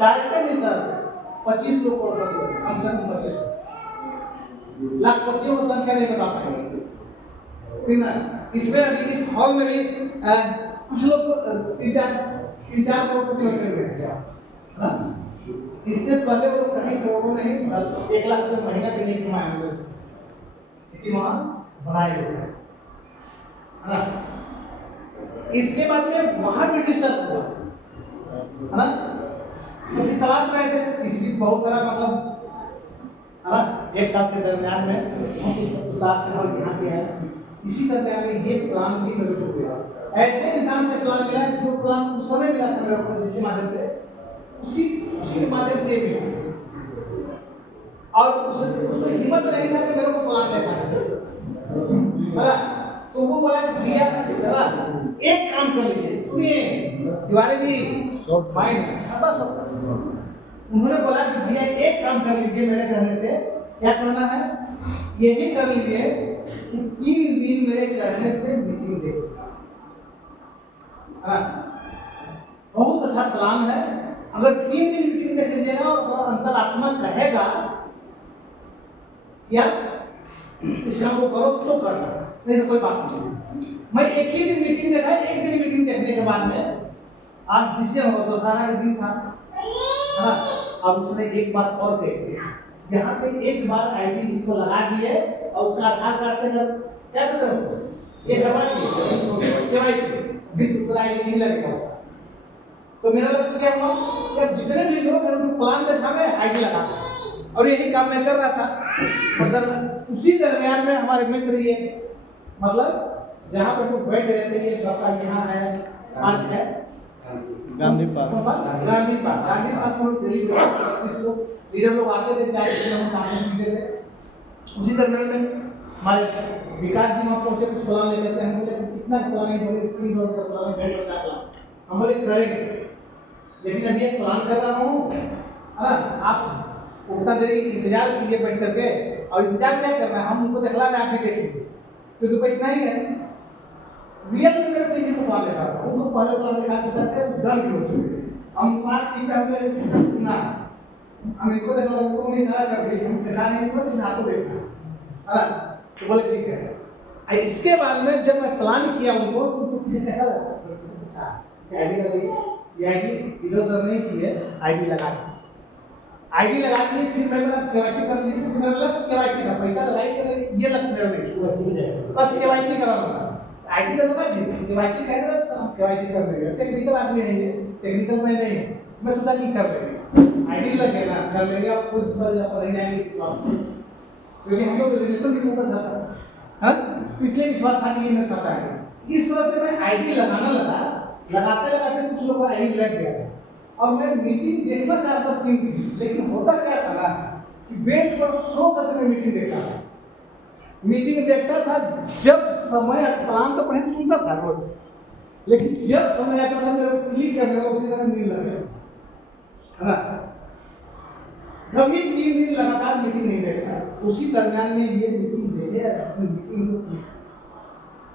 Direct नहीं sir, 25 लोग करोड़पति, कम से कम 25 लाखपतियों की संख्या नहीं बता पाएंगे, ठीक ना। इसमें अभी इस हॉल में भी कुछ लोग 3-4 करोड़पति बैठे हुए हैं। इससे पहले वो कहीं करोड़ों नहीं, बस 1 लाख रुपये महीना भी नहीं कमाए होंगे, लेकिन वहां बनाए हुए हैं। इसके बाद में वहां ब्रिटिशर हुआ है ना, क्योंकि तलाश रहे थे इसकी बहुत सारा मतलब है ना। 1 साल के दरमियान में हम यहाँ पे है, इसी दरमियान में ये प्लान भी मेरे को मिला। ऐसे इंसान से प्लान मिला जो प्लान उस समय मिला था मेरे को, जिसके माध्यम से उसी के माध्यम से मिला, और उसको हिम्मत नहीं था कि मेरे को प्लान देखा है। तो वो बोला भैया एक काम कर लीजिए, सुनिए तिवारी जी, उन्होंने बोला कि भैया एक काम कर लीजिए, मेरे कहने से क्या करना है, यही कर लीजिए कि 3 दिन मेरे कहने से मीटिंग देखिए। बहुत अच्छा प्लान है, अगर 3 दिन मीटिंग देख लीजिएगा और अंतरात्मा कहेगा या इस काम को करो तो करना, नहीं तो कोई बात नहीं। मैं एक ही दिन मीटिंग देखा, एक दिन मीटिंग देखने के बाद में आज डिसीजन हो, 18 दिन था। अब उसने एक बात और कही थी, यहाँ पे एक बार आईडी इसको लगा दिए और उसका आधार कार्ड से क्या करते हो ये करवा दिए केवाईसी, भी दूसरा आईडी नहीं लगेगा। तो मेरा लक्ष्य क्या हुआ कि अब जितने भी लोग हैं उनको प्लान देखा मैं आईडी लगा, और यही काम मैं कर रहा था। मतलब उसी दरमियान में हमारे मित्र ये मतलब जहाँ पे लोग बैठ रहे थे, ये यहाँ है पार्क है गांधी पार्क में लीडर लोग आते थे, चाय हम सामने पीते थे। उसी दरमियान में हमारे विकास जी वहाँ पहुंचे, कुछ प्लान लेकर के हम बोले कितना प्लान है, बोले 3 करोड़ का प्लान है, 2 करोड़ का प्लान। हम बोले करेंगे, लेकिन अभी एक प्लान कर रहा हूँ, आप उतना देर इंतजार कीजिए बैठ करके, और इंतजार क्या करना है, हम उनको दिखला रहे आप भी देखेंगे, क्योंकि बैठना ही है। रियल में मेरे को इन्हीं को प्लान देखा था, उनको पहले प्लान दिखा चुका थे, डर भी हो चुके थे। हम 5 दिन पहले सुना, हम इनको देखा, उनको नहीं सारा कर दिए, हम दिखा नहीं हुआ, लेकिन आपको देखना है। तो बोले ठीक है। इसके बाद में जब मैं प्लान किया उनको, तो मुझे कैसा लगा, आईडी लगाई, ये आईडी इधर उधर नहीं की है, आईडी लगा दी। आईडी लगा दी, फिर मैं मेरा केवाईसी कर ली, क्योंकि मेरा लक्ष्य केवाईसी था, पैसा लगाई कर ये लक्ष्य मेरा नहीं, बस केवाईसी कराना। आईडी तो लगा दी, केवाईसी कह रहा था, केवाईसी कर देंगे। टेक्निकल आदमी है ये, टेक्निकल मैं नहीं, मैं सोचा कि कर लेंगे, आईडी लगे ना कर लेंगे, आप कुछ नहीं जाएंगे, क्योंकि हम लोग रिलेशन की फोकस है, इसलिए विश्वास था कि ये मेरे साथ आएगा। इस तरह से मैं आईडी लगाना लगा, लगाते लगाते कुछ लोगों का आईडी लग गया, और मैं मीटिंग देखना चाहता था 3 दिन, लेकिन होता क्या था ना कि बेड पर सो करके मैं मीटिंग देखता था। मीटिंग देखता था जब समय, प्लान तो पहले सुनता था रोज, लेकिन जब समय आता था मेरे को क्लिक करने में उसी समय नींद लगे, है ना। कभी 3 दिन लगातार मीटिंग नहीं देखा, उसी दरमियान में ये मीटिंग देखे, अपनी मीटिंग को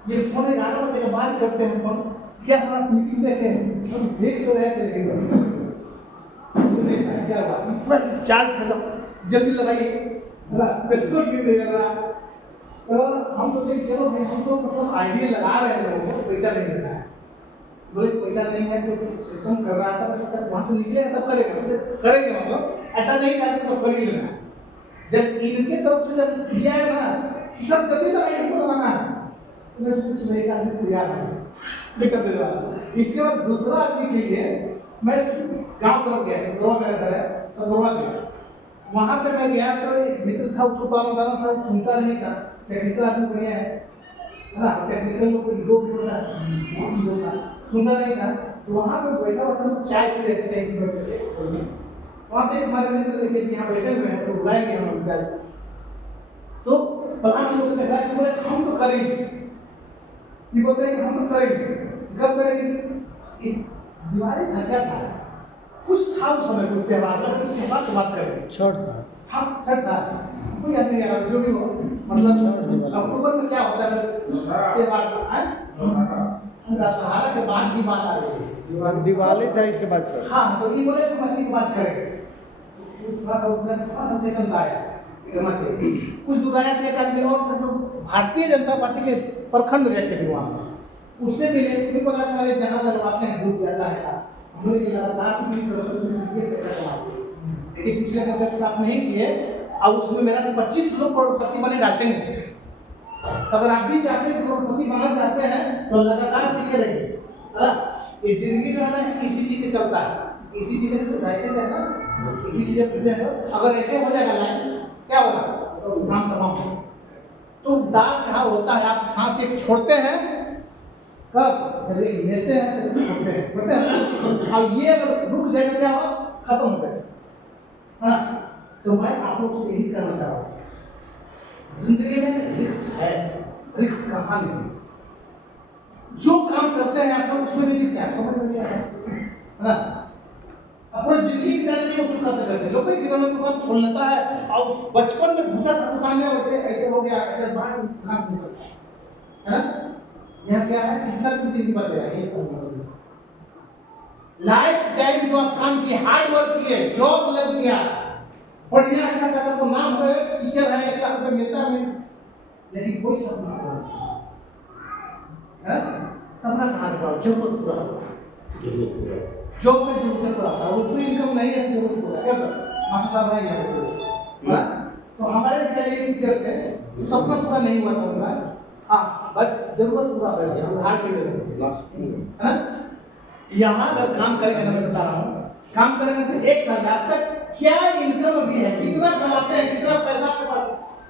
ये फोन 11 बजे के बाद करते हैं फोन, क्या आप मीटिंग देखे, हम देख तो रहे थे लेकिन क्या हुआ, पूरा चार्ज खत्म, जल्दी लगाइए, है ना, बिल्कुल भी नहीं लग रहा। तो हम तो चलो भाई, हम तो मतलब आईडी लगा रहे हैं, लोगों को पैसा नहीं मिल रहा है, बोले पैसा नहीं है तो सिस्टम कर रहा था, तो वहाँ से निकलेगा तब करेंगे, मतलब ऐसा नहीं था कि तो कर ही लेना। जब इनके तरफ से जब दिया है ना कि सब जल्दी लगाइए, इसको लगाना है, तो मैं सोच मेरे आदमी तैयार है, लेकर दे रहा। इसके बाद दूसरा आदमी के लिए मैं गांव तरफ गया, सतरवा मेरा घर है, सतरवा गया, वहाँ पे मैं गया तो एक मित्र था, उसको काम बताना था, सुनता नहीं था, टेक्निकल आदमी बढ़िया है ना, टेक्निकल लोग को ईगो होता है, सुनता नहीं था। तो वहाँ पे बैठा हुआ था, चाय पी रहे थे, वहाँ पे हमारे मित्र देखे कि यहाँ बैठे हुए हैं, तो बुलाएंगे हम चाय, तो प्रधान लोग देखा कि बोले हम तो करेंगे, ये बोलते हैं कि हम तो करेंगे, कब करेंगे, दिवाली था क्या था, कुछ था उस समय, कुछ त्योहार था, कुछ त्योहार की बात करें, छठ था, हाँ छठ था, कोई याद नहीं आ रहा, जो भी हो, मतलब अक्टूबर में क्या होता है त्योहार, दशहरा के बाद की बात आ रही है, दिवाली था इसके बाद सर। हाँ तो ये बोले तो मछली की बात करें, थोड़ा सा उसमें थोड़ा सा चेतन आया कुछ दूर आया तो एक आदमी और था जो भारतीय जनता पार्टी के प्रखंड अध्यक्ष थे वहाँ, उससे मिले तो बोला कि जहाँ लगवाते हैं डूब जाता है, हम लोग लगातार लेकिन पिछले दशक आप नहीं किए, अब उसमें मेरा 25 लोग करोड़पति बने डालते हैं। अगर आप भी चाहते हैं करोड़पति बनना चाहते हैं तो लगातार टिके रहिए, है ना। ये जिंदगी जो है ना इसी चीज के चलता है, इसी चीज से तो ऐसे है ना, इसी चीज अगर ऐसे हो जाएगा लाइन क्या होगा तो काम तमाम। तो दाल चाह होता है, आप सांस एक छोड़ते हैं कब जब एक लेते हैं तो छोड़ते हैं, अब ये अगर रुक जाएगा क्या होगा खत्म हो जाएगा, है ना। तो मैं आप लोग से यही कहना चाह रहा हूँ, जिंदगी में रिस्क है, रिस्क कहाँ नहीं, जो काम करते हैं आप लोग उसमें भी रिस्क है, आप समझ में क्या है ना। अपना जिंदगी बिताने के लिए उसको करते करते लोग जीवन में दुकान खोल लेता है और बचपन में घुसा था दुकान में वैसे ऐसे हो गया, ऐसे बाहर दुकान निकलता है ना। यहाँ क्या है कितना दिन जिंदगी बच गया ये सब लाइफ टाइम जो आप काम किए, हार्ड वर्क किए, जॉब लग गया, बढ़िया अच्छा खासा तो नाम है, टीचर है, 1 लाख रुपए मिलता है, लेकिन कोई सपना है सपना कहाँ से पाओ, जरूरत पूरा होगा, जॉब में जरूरत पूरा होगा, उतनी इनकम नहीं है जरूरत पूरा क्या सर मास्टर साहब नहीं है। तो हमारे विद्यालय टीचर थे तो सपना पूरा नहीं हुआ था उनका, हाँ बट जरूरत पूरा हो गया, उधार के लिए है। यहाँ अगर काम करेंगे ना, मैं बता रहा हूँ काम करेंगे तो 1 साल बाद तक क्या इनकम अभी है, कितना कमाते हैं, कितना पैसा आपके पास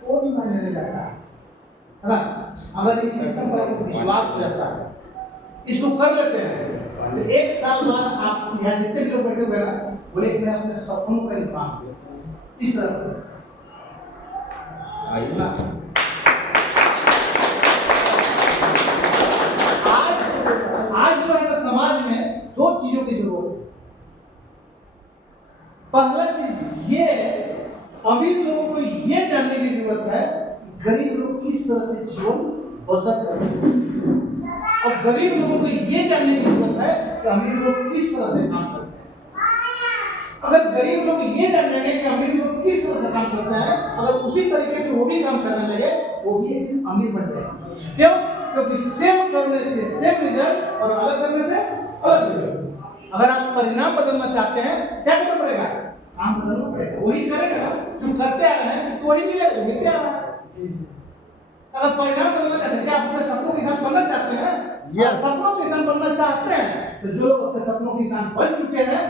वो भी मायने नहीं जाता है ना। अगर इस सिस्टम पर आपको विश्वास हो जाता है, इसको कर लेते हैं तो 1 साल बाद आप यहाँ जितने भी लोग बैठे हुए हैं बोले मैं अपने सपनों का इंसान हूँ, इस तरह से आज जो है ना समाज में 2 चीजों की जरूरत है। पहला चीज ये अमीर लोगों को ये जानने की जरूरत है कि गरीब लोग किस तरह से जीवन बसर करते हैं, और गरीब लोगों को ये जानने की जरूरत है कि अमीर लोग किस तरह से काम करते हैं। अगर गरीब लोग ये जान लेंगे कि अमीर लोग किस तरह से काम करते हैं, अगर उसी तरीके से वो भी काम करने लगे, वो भी एक दिन अमीर बन जाएगा। क्यों? क्योंकि सेम करने से सेम रिजल्ट और अलग करने से अलग रिजल्ट। अगर आप परिणाम बदलना चाहते हैं क्या करना पड़ेगा, काम बदलना पड़ेगा, वही करेगा जो करते आ रहे हैं तो वही मिलेगा जो मिलते आ रहा है। अगर परिणाम बदलना चाहते हैं, क्या अपने सपनों के इंसान बनना चाहते हैं, सपनों के इंसान बनना चाहते हैं तो जो लोग अपने सपनों के इंसान बन चुके हैं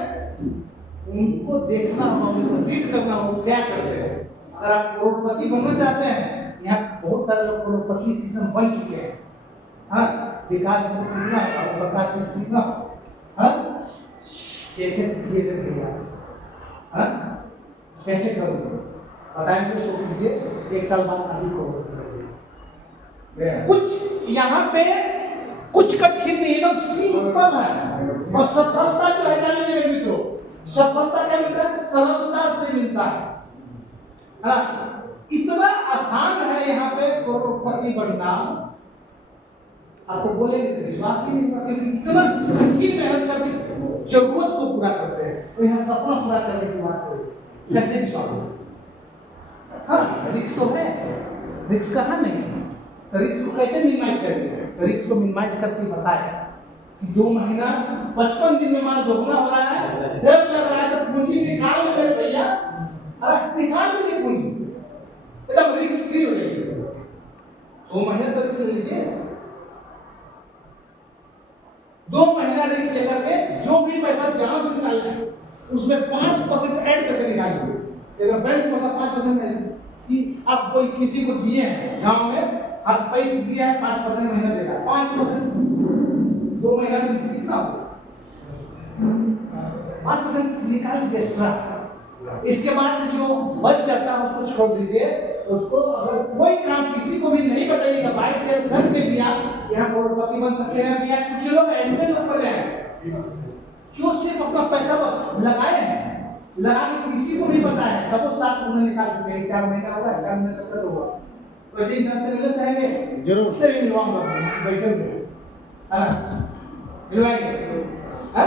उनको देखना होगा, उनको रीड करना होगा क्या करते हैं। अगर आप करोड़पति बनना चाहते हैं, यहाँ बहुत सारे लोग करोड़पति सिस्टम बन चुके हैं, हाँ विकास से सीखना होगा, प्रकाश से सीखना होगा, कैसे ये देखिएगा, हाँ कैसे करूँगा बताएंगे, सोच लीजिए 1 साल बाद अधिक होगा। कुछ यहाँ पे कुछ कठिन नहीं, एकदम सिंपल है। और सफलता जो है जान लीजिए मेरे मित्रों, सफलता क्या मिलता है, सरलता से मिलता है। इतना आसान है यहाँ पे करोड़पति बनना, आपको बोलेंगे तो विश्वास ही नहीं होगा, क्योंकि इतना कठिन मेहनत करके जरूरत को पूरा करते हैं, तो यहाँ सपना पूरा करने की बात करें कैसे विश्वास होगा। हाँ रिस्क तो है, रिस्क कहाँ नहीं, रिस्क को कैसे मिनिमाइज करेंगे, रिस्क को मिनिमाइज करके बताया कि 2 महीना 55 दिन में माल दोगुना हो रहा है, डर लग रहा है तो पूंजी निकाल लो मेरे भैया, अरे निकाल लीजिए पूंजी, एकदम रिस्क फ्री हो जाइए। 2 महीने तो रिस्क ले लीजिए, 2 महीना रिस्क लेकर के जो भी पैसा जहां से निकालना है उसमें 5% ऐड करके निकालिए। अगर बैंक में 5% नहीं कि आप कोई किसी को दिए हैं गांव में, आप पैसे दिया है 5% महीना देगा, 5% 2 महीना में कितना होगा, 5% निकाल दीजिए एक्स्ट्रा। इसके बाद जो बच जाता है उसको छोड़ दीजिए, उसको अगर कोई काम किसी को भी नहीं बताइएगा, बाइक से घर पे भी आप यहाँ करोड़पति बन सकते हैं। या कुछ लोग ऐसे लोग बने हैं जो सिर्फ अपना पैसा लगाए हैं, लगा के किसी को नहीं बताया, तब वो 7 महीने निकाल चुके हैं, 4 महीना होगा, 4 महीने से होगा। वैसे इंसान से मिलना चाहेंगे जरूर से भी मिलवाऊंगा बैठे हुए, है ना, मिलवाएंगे है?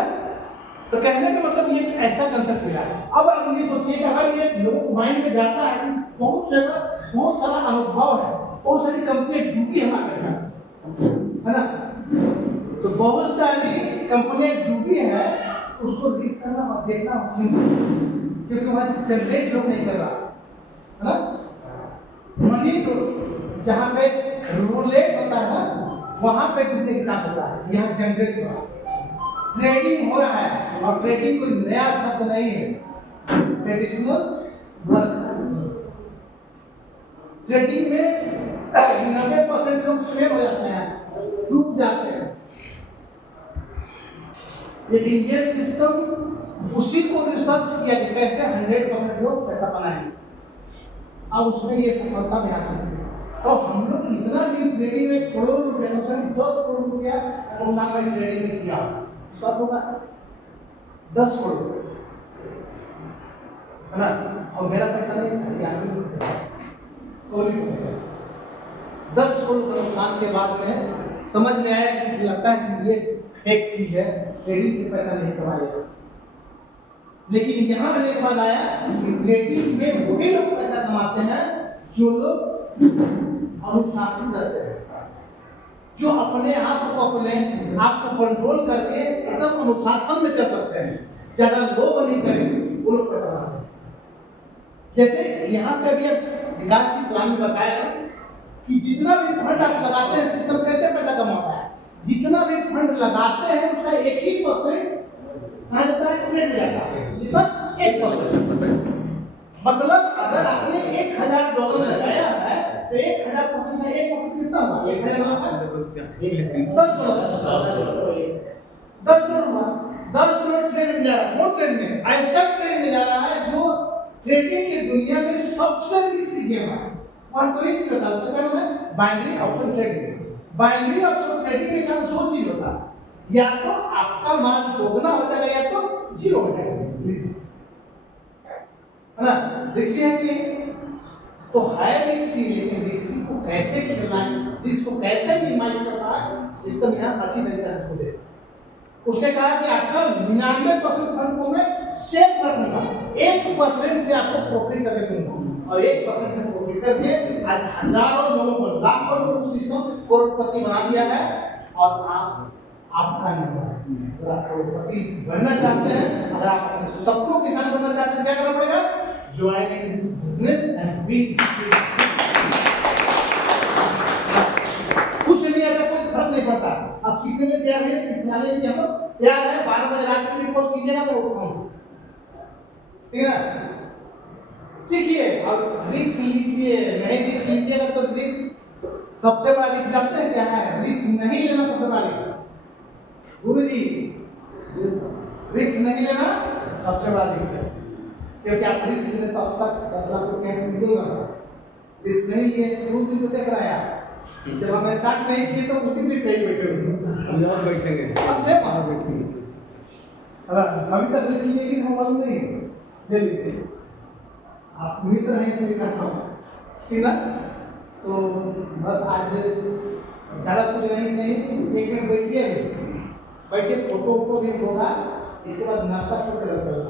तो कहने का मतलब ये ऐसा कंसेप्ट मिला है। अब आप ये सोचिए कि अगर ये लोगों को माइंड में जाता है, बहुत जगह बहुत सारा अनुभव है, बहुत सारी कंपनियां डूबी हमारे है ना, तो बहुत सारी कंपनियां डूबी है, उसको रीड करना और देखना क्योंकि वहां जनरेट लोग नहीं कर रहा है ना, मनी को जहां पे रूलेट होता है वहां पे डूबने के साथ होता है, यहाँ जनरेट हो रहा है, ट्रेडिंग हो रहा है, और ट्रेडिंग कोई नया शब्द नहीं है, ट्रेडिशनल वर्क। ट्रेडिंग में 90% लोग फेल हो जाते हैं, डूब जाते हैं, लेकिन ये सिस्टम उसी को रिसर्च किया कि कैसे 100% लोग पैसा बनाएंगे, अब उसमें ये सफलता में हासिल की। तो हम लोग इतना दिन ट्रेडिंग में करोड़ों रुपया, 10 करोड़ रुपया ट्रेडिंग में किया, सब होगा 10 करोड़ है ना, और मेरा पैसा नहीं था, या पैसा कोई पैसा 10 करोड़ का नुकसान के बाद में समझ में आया कि लगता है कि ये एक चीज है, ट्रेडिंग से पैसा नहीं कमाएगा। लेकिन यहाँ आने के बाद आया कि ट्रेडिंग में वही लोग पैसा कमाते हैं जो लोग अनुशासित रहते हैं, जो अपने आप को कंट्रोल करके एकदम अनुशासन में चल सकते हैं, ज्यादा लोग नहीं करेंगे, वो लोग पैसा कमाते हैं। जैसे यहाँ पे भी विकास प्लान में बताया है कि जितना भी फंड आप लगाते हैं, सिस्टम कैसे पैसा कमाता है, जितना भी फंड लगाते हैं उसका 1% कहा जाता है ट्रेड में जाता है, इतना 1%। मतलब अगर आपने $1000 लगाया है तो 1000% में 1% कितना हुआ? 1000 $10 हुआ। 10 करोड़ ट्रेड में जा रहा है, वो ट्रेड में ऐसा ट्रेड में जा रहा है जो ट्रेडिंग की दुनिया में सबसे रिस्की गेम है, और कोई चीज होता है उसका नाम है binary option trading. Binary option trading में क्या दो चीज होता है, या तो आपका माल दोगुना हो जाएगा या तो जीरो हो जाएगा, है ना, रिस्की है कि तो है रिस्की, लेकिन रिस्की को कैसे खेलना है, रिस्क को कैसे मिनिमाइज करना है, सिस्टम यहाँ अच्छी तरीके से समझे। उसने कहा कि आपका 99% फंड को मैं सेव रखूंगा, 1% से आपको प्रॉफिट करके दूंगा, और 1% से प्रॉफिट करके आज हजारों लोगों को, लाखों लोगों को सिस्टम करोड़पति बना दिया है। और आपका नंबर, अगर आप करोड़पति बनना चाहते हैं, अगर आप अपने सपनों के साथ बनना चाहते हैं, क्या करना पड़ेगा? Join in this business and be. कुछ नहीं आता, कोई फर्क नहीं पड़ता। अब सीखने के तैयार है, सिखाने के हम तैयार है, 12 बजे रात में कॉल कीजिएगा, मैं उठाऊंगा, ठीक है? सीखिए और रिस्क लीजिए, नहीं रिस्क लीजिएगा तो रिस्क सबसे बड़ा रिस्क जानते हैं क्या है? रिस्क नहीं लेना सबसे बड़ा रिस्क। गुरुजी, रिस्क नहीं लेना सबसे बड़ा रिस्क है, क्योंकि आप रिस्क लेते तो अब तक 10 लाख रुपए निकल रहा, रिस्क नहीं लिए तो दिन से देख रहा है। जब हम स्टार्ट नहीं किए तो उस दिन भी सही बैठे हुए, और बैठेंगे, अब थे वहां बैठेंगे, अभी तक लिख लिए कि हम मालूम नहीं ले लीजिए, आप मित्र हैं इसलिए कहता हूँ, ठीक है? तो बस आज ज़्यादा कुछ नहीं, एक मिनट बैठिए, फोटो भी होगा, इसके बाद नाश्ता करते रहते हैं,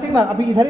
ठीक है? अभी इधर